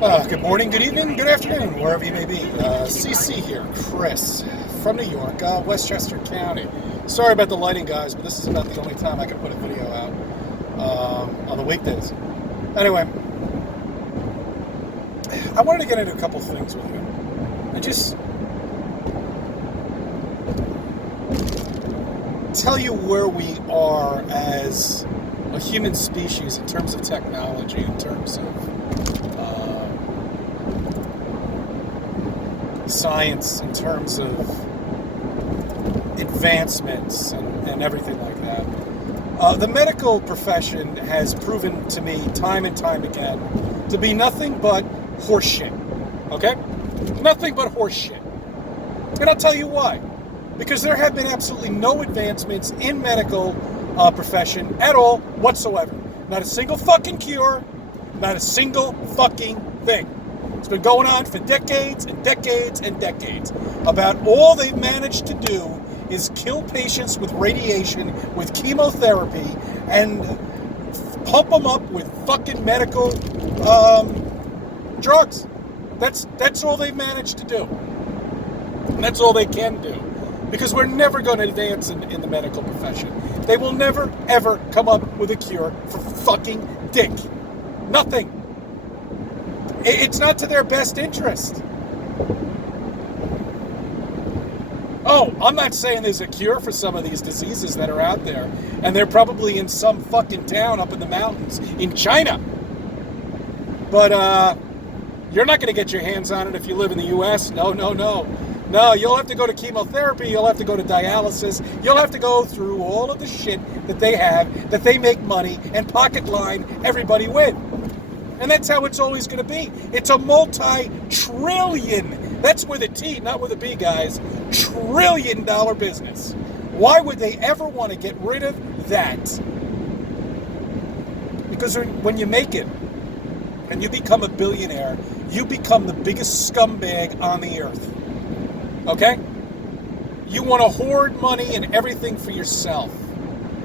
Good morning, good evening, good afternoon, wherever you may be. CC here, Chris, from New York, Westchester County. Sorry about the lighting, guys, but this is about the only time I can put a video out on the weekdays. Anyway, I wanted to get into a couple things with you. And just tell you where we are as a human species in terms of technology, in terms of science, in terms of advancements and everything like that. The medical profession has proven to me time and time again to be nothing but horseshit. Okay? Nothing but horseshit. And I'll tell you why. Because there have been absolutely no advancements in medical profession at all whatsoever. Not a single fucking cure, not a single fucking thing. It's been going on for decades and decades and decades. About all they've managed to do is kill patients with radiation, with chemotherapy, and pump them up with fucking medical drugs. That's all they've managed to do. And that's all they can do. Because we're never going to advance in the medical profession. They will never, ever come up with a cure for fucking dick. Nothing. It's not to their best interest. Oh, I'm not saying there's a cure for some of these diseases that are out there, and they're probably in some fucking town up in the mountains in China. But you're not going to get your hands on it if you live in the U.S. No. No, you'll have to go to chemotherapy, you'll have to go to dialysis, you'll have to go through all of the shit that they have, that they make money and pocket line everybody with. And that's how it's always going to be. It's a multi-trillion, that's with a T, not with a B, guys, $1 trillion business. Why would they ever want to get rid of that? Because when you make it and you become a billionaire, you become the biggest scumbag on the earth. Okay? You want to hoard money and everything for yourself.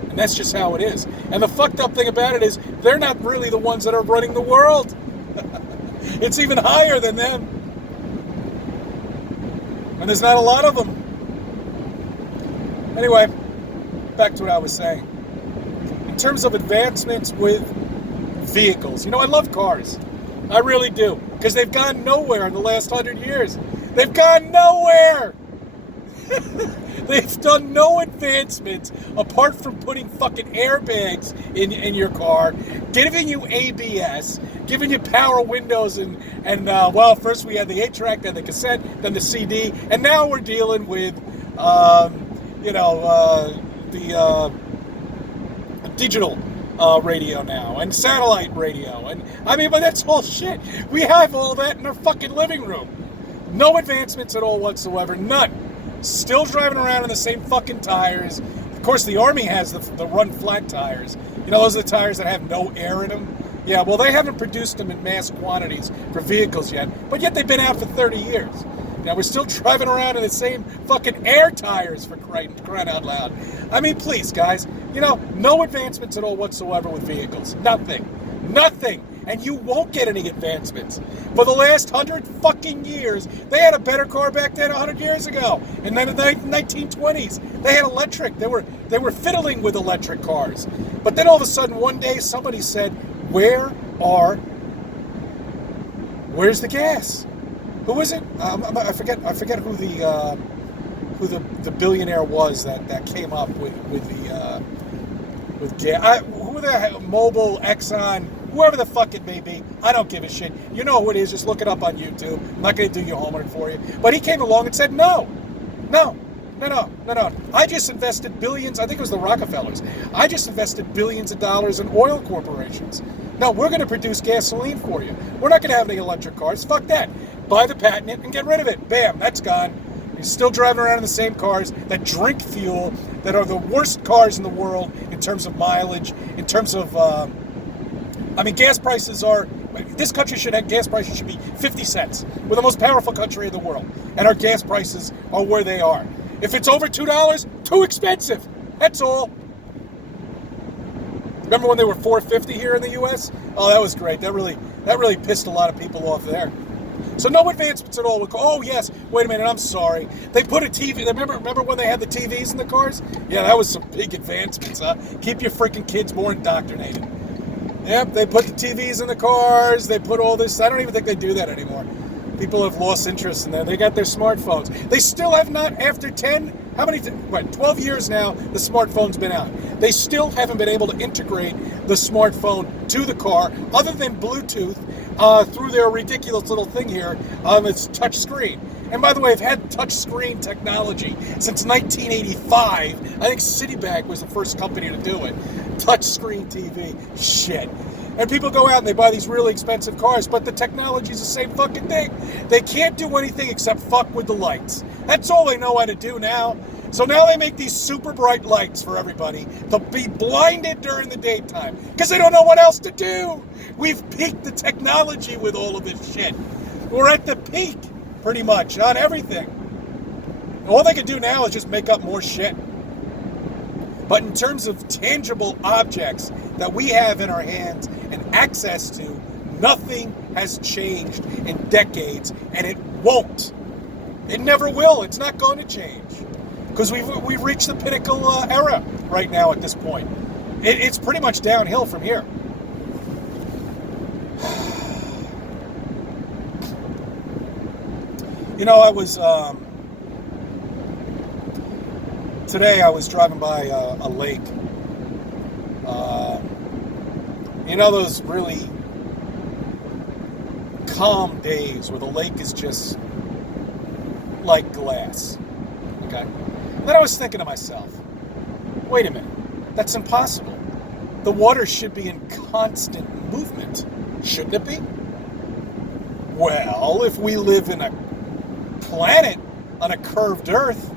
And that's just how it is. And the fucked up thing about it is they're not really the ones that are running the world. It's even higher than them. And there's not a lot of them. Anyway, back to what I was saying. In terms of advancements with vehicles, I love cars. I really do. Because they've gone nowhere in the last 100 years. They've gone nowhere. They've done no advancements apart from putting fucking airbags in your car, giving you ABS, giving you power windows, and well, first we had the 8-track, then the cassette, then the CD, and now we're dealing with, the digital radio now, and satellite radio, and but that's all shit. We have all that in our fucking living room. No advancements at all whatsoever. None. Still driving around in the same fucking tires. Of course, the Army has the run flat tires. Those are the tires that have no air in them. Yeah, well, they haven't produced them in mass quantities for vehicles yet. But yet they've been out for 30 years. Now, we're still driving around in the same fucking air tires, for crying out loud. Please, guys. No advancements at all whatsoever with vehicles. Nothing. Nothing. And you won't get any advancements. For the last 100 fucking years, they had a better car back then 100 years ago. And then in the 1920s, they had electric. They were fiddling with electric cars. But then all of a sudden, one day, somebody said, where's the gas? Who is it? I forget who the billionaire was that came up with gas. Who the Mobil, Exxon, whoever the fuck it may be, I don't give a shit. You know who it is, just look it up on YouTube. I'm not going to do your homework for you. But he came along and said, no. I just invested billions, I think it was the Rockefellers. I just invested billions of dollars in oil corporations. No, we're going to produce gasoline for you. We're not going to have any electric cars. Fuck that. Buy the patent and get rid of it. Bam, that's gone. You're still driving around in the same cars that drink fuel, that are the worst cars in the world in terms of mileage, in terms of, gas prices are, this country gas prices should be 50 cents. We're the most powerful country in the world, and our gas prices are where they are. If it's over $2, too expensive. That's all. Remember when they were $4.50 here in the U.S.? Oh, that was great. That really That really pissed a lot of people off there. So no advancements at all. Oh yes, wait a minute, I'm sorry. They put a TV. Remember when they had the TVs in the cars? Yeah, that was some big advancements, huh? Keep your freaking kids more indoctrinated. Yep, they put the TVs in the cars. They put all this. I don't even think they do that anymore. People have lost interest in that. They got their smartphones. They still have not, after 12 years now, the smartphone's been out. They still haven't been able to integrate the smartphone to the car, other than Bluetooth, through their ridiculous little thing here. It's touch screen. And by the way, I've had touch screen technology since 1985. I think Citibank was the first company to do it. Touch screen TV. Shit. And people go out and they buy these really expensive cars, but the technology's the same fucking thing. They can't do anything except fuck with the lights. That's all they know how to do now. So now they make these super bright lights for everybody to be blinded during the daytime because they don't know what else to do. We've peaked the technology with all of this shit. We're at the peak, pretty much, on everything. All they can do now is just make up more shit. But in terms of tangible objects that we have in our hands and access to, nothing has changed in decades, and it won't. It never will. It's not going to change. Because we've reached the pinnacle era right now at this point. It's pretty much downhill from here. You know, today I was driving by a lake. You know those really calm days where the lake is just like glass. Okay? Then I was thinking to myself, wait a minute, that's impossible. The water should be in constant movement, shouldn't it be? Well, if we live in a planet on a curved Earth,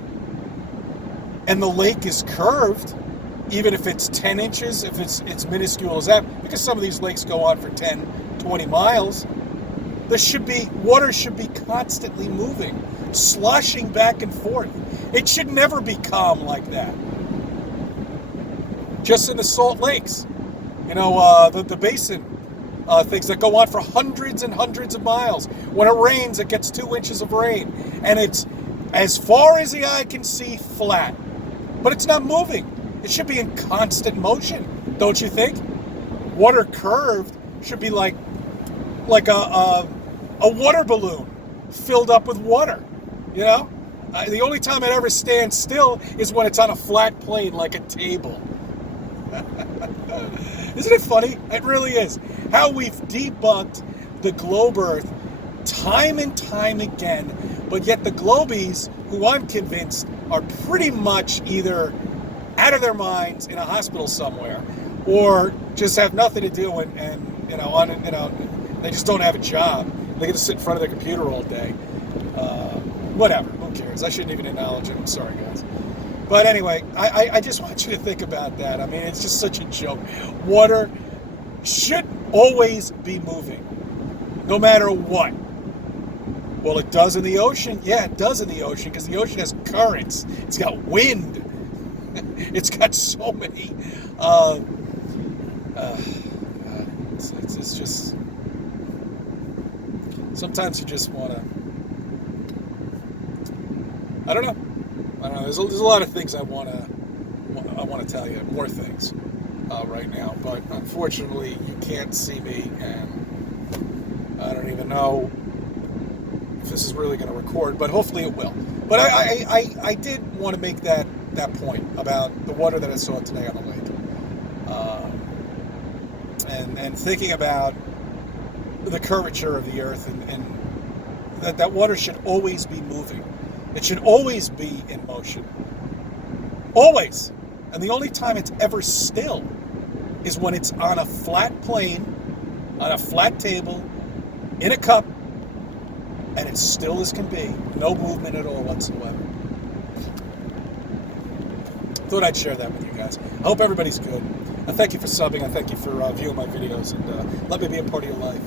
and the lake is curved, even if it's 10 inches, if it's minuscule as that, because some of these lakes go on for 10, 20 miles, water should be constantly moving, sloshing back and forth. It should never be calm like that. Just in the Salt Lakes, you know, the basin things that go on for hundreds and hundreds of miles. When it rains, it gets 2 inches of rain, and it's as far as the eye can see flat, but it's not moving. It should be in constant motion, don't you think? Water curved should be like a water balloon filled up with water, you know? The only time it ever stands still is when it's on a flat plane like a table. Isn't it funny? It really is. How we've debunked the globe Earth time and time again, but yet the globies, who I'm convinced are pretty much either out of their minds in a hospital somewhere, or just have nothing to do and they just don't have a job. They get to sit in front of their computer all day. Whatever, who cares? I shouldn't even acknowledge it. I'm sorry, guys. But anyway, I just want you to think about that. I mean, it's just such a joke. Water should always be moving, no matter what. Well, it does in the ocean. Yeah, it does in the ocean, because the ocean has currents. It's got wind. It's got so many. It's just. Sometimes you just want to. I don't know. There's a lot of things I want to tell you, more things right now, but unfortunately you can't see me, and I don't even know if this is really going to record, but hopefully it will. But I did want to make that point about the water that I saw today on the lake, and thinking about the curvature of the Earth, and that water should always be moving. It should always be in motion. Always. And the only time it's ever still is when it's on a flat plane, on a flat table, in a cup, and it's still as can be. No movement at all whatsoever. Thought I'd share that with you guys. I hope everybody's good. I thank you for subbing. I thank you for viewing my videos, and let me be a part of your life.